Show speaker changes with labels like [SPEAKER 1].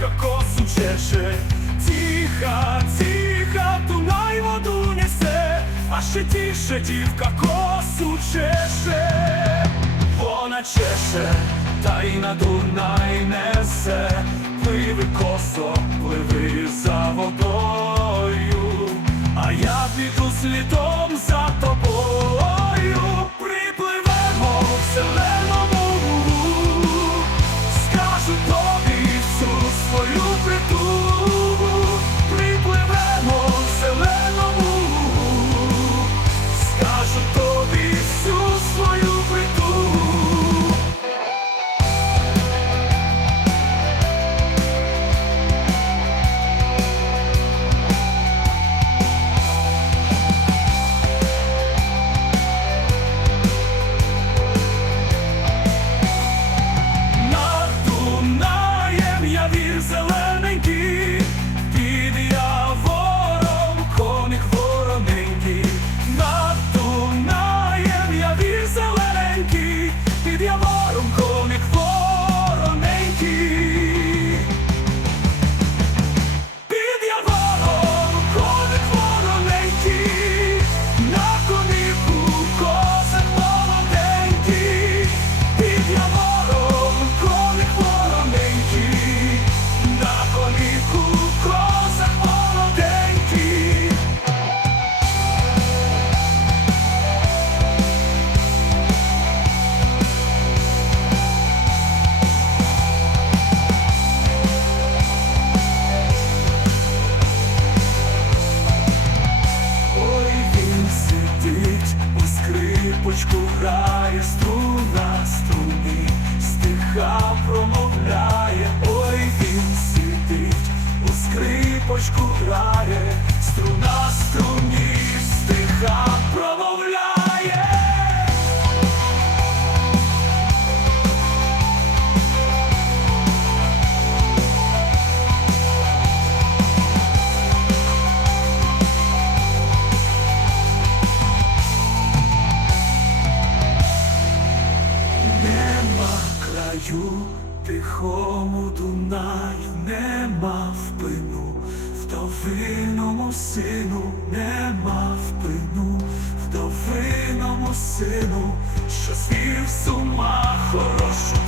[SPEAKER 1] річка косу чеше, тіха, тіха, тунай воду несе, а ще тіше дівка косу чеше, вона чеше, та й на Дунай несе, пливи косо, пливи за водою, а я піду слідом за тобою. Скрипочку грає, струна струни, стиха промовляє, ой, він сидить, у скрипочку грає, струна струні, краю тихому Дунаю, нема впину, вдовиному сину, нема впину, вдовиному сину, що звів з ума хорошу